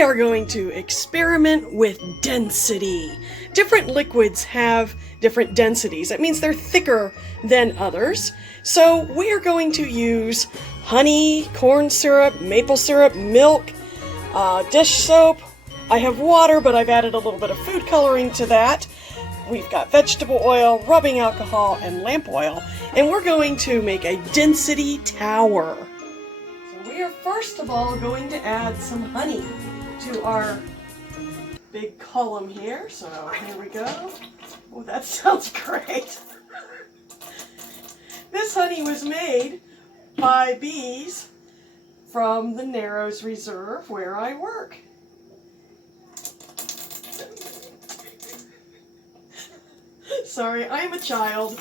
we are going to experiment with density. Different liquids have different densities. That means they're thicker than others. So we are going to use honey, corn syrup, maple syrup, milk, dish soap. I have water, but I've added a little bit of food coloring to that. We've got vegetable oil, rubbing alcohol, and lamp oil. And we're going to make a density tower. So we are first of all going to add some honey to our big column here. So here we go. Oh, that sounds great. This honey was made by bees from the Narrows Reserve where I work. Sorry, I am a child.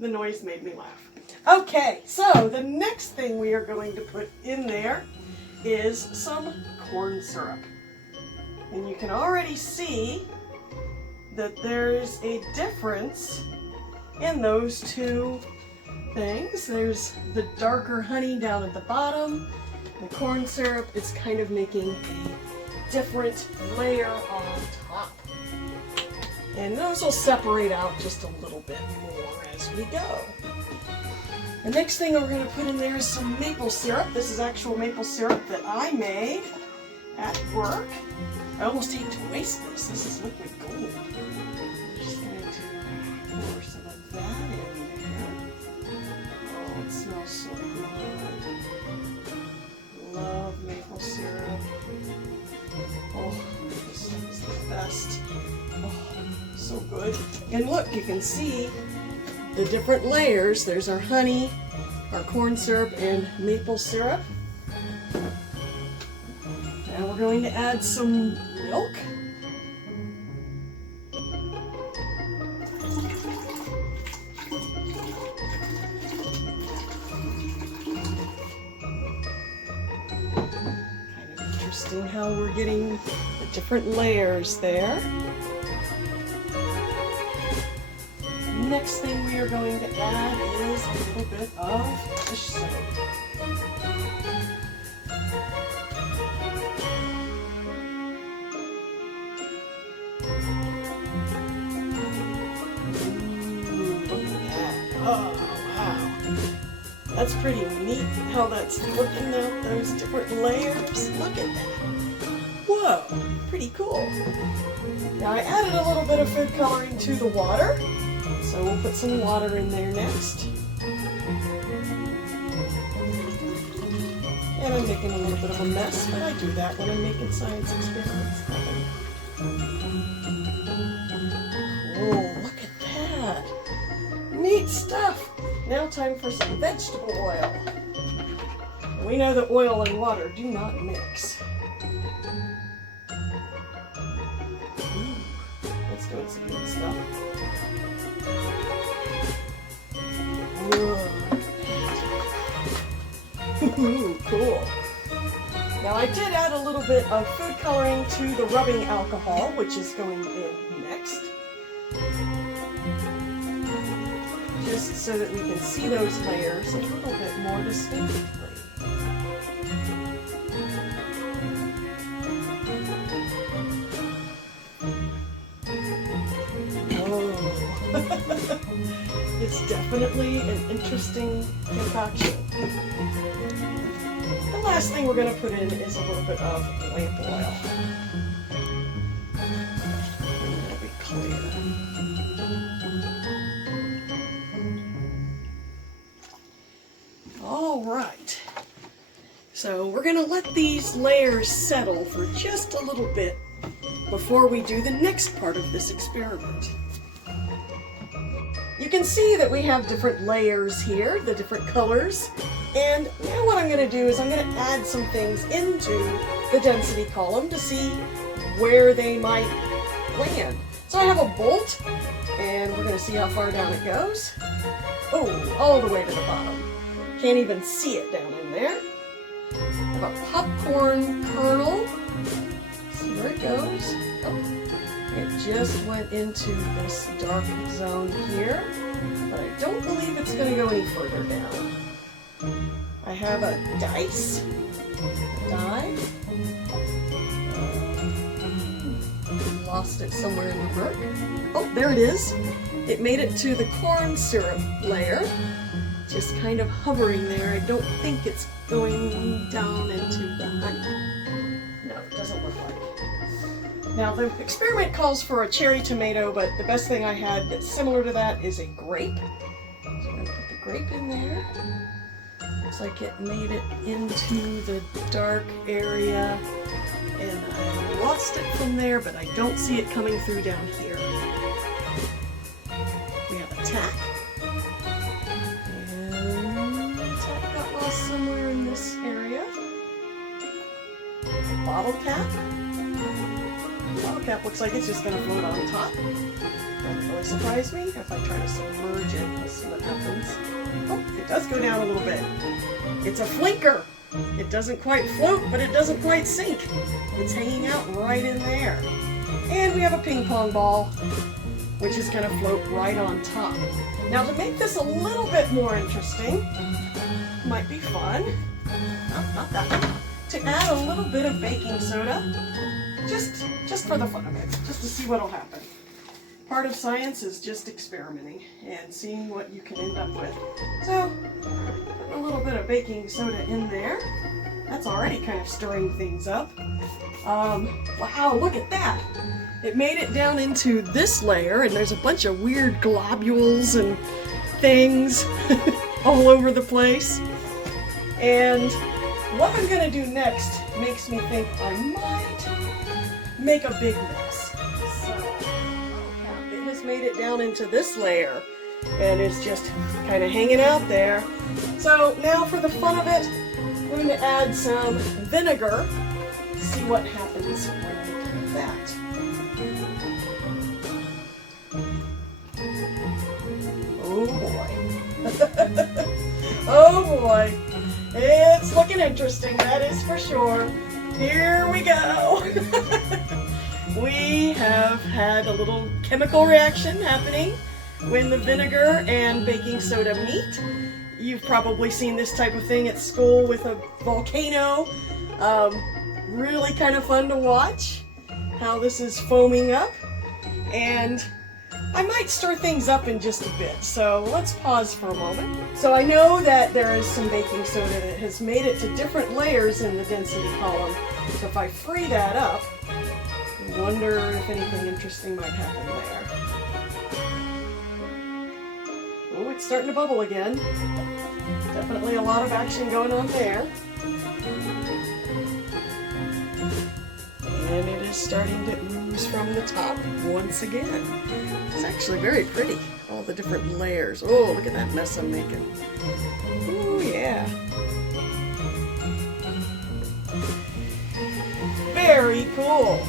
The noise made me laugh. Okay, so the next thing we are going to put in there is some corn syrup. And you can already see that there's a difference in those two things. There's the darker honey down at the bottom. The corn syrup is kind of making a different layer on top. And those will separate out just a little bit more as we go. The next thing we're going to put in there is some maple syrup. This is actual maple syrup that I made at work. I almost hate to waste this. This is liquid gold. I'm just going to pour some of that in there. Oh, it smells so good. Love maple syrup. Oh, this is the best. Oh, so good. And look, you can see the different layers. There's our honey, our corn syrup, and maple syrup. Now we're going to add some milk. Kind of interesting how we're getting the different layers there. Next thing we are going to add is a little bit of dish soap. Look at that. Oh, wow. That's pretty neat how that's looking at those different layers. Look at that. Whoa, pretty cool. Now I added a little bit of food coloring to the water. So we'll put some water in there next. And I'm making a little bit of a mess, but I do that when I'm making science experiments. Oh, look at that. Neat stuff. Now time for some vegetable oil. We know that oil and water do not mix. Let's go with some good stuff. Ooh, cool. Now I did add a little bit of food coloring to the rubbing alcohol, which is going in next. Just so that we can see those layers a little bit more distinctly. It's definitely an interesting concoction. The last thing we're going to put in is a little bit of lamp oil. That'll be clear. All right. So we're going to let these layers settle for just a little bit before we do the next part of this experiment. You can see that we have different layers here, the different colors, and now what I'm going to do is I'm going to add some things into the density column to see where they might land. So I have a bolt, and we're going to see how far down it goes. Oh, all the way to the bottom. Can't even see it down in there. I have a popcorn kernel. See where it goes. Oh. It just went into this dark zone here, but I don't believe it's going to go any further down. I have a die. lost it somewhere in the murk. Oh, there it is. It made it to the corn syrup layer. Just kind of hovering there. I don't think it's going down into the honey. No, it doesn't look like. Now the experiment calls for a cherry tomato, but the best thing I had that's similar to that is a grape. So I'm going to put the grape in there. Looks like it made it into the dark area, and I lost it from there, but I don't see it coming through down here. We have a tack. Somewhere in this area. Bottle cap. Bottle cap looks like it's just going to float on top. Doesn't really surprise me. If I try to submerge it, let's see what happens. Oh, it does go down a little bit. It's a flinker. It doesn't quite float, but it doesn't quite sink. It's hanging out right in there. And we have a ping pong ball, which is going to float right on top. Now to make this a little bit more interesting, might be fun. No, not that one. To add a little bit of baking soda, just for the fun of it, just to see what'll happen. Part of science is just experimenting and seeing what you can end up with. So, putting a little bit of baking soda in there. That's already kind of stirring things up. Wow, look at that! It made it down into this layer, and there's a bunch of weird globules and things all over the place. And what I'm going to do next makes me think I might make a big mess. So, it has made it down into this layer and it's just kind of hanging out there. So now for the fun of it, I'm going to add some vinegar. See what happens when I do that. Oh boy. Oh boy. It's looking interesting, that is for sure. Here we go. We have had a little chemical reaction happening when the vinegar and baking soda meet. You've probably seen this type of thing at school with a volcano. Really kind of fun to watch how this is foaming up. And I might stir things up in just a bit, so let's pause for a moment. So I know that there is some baking soda that has made it to different layers in the density column. So if I free that up, I wonder if anything interesting might happen there. Oh, it's starting to bubble again. Definitely a lot of action going on there. And it is starting to ooze from the top once again. It's actually very pretty, all the different layers. Oh, look at that mess I'm making. Ooh, yeah. Very cool.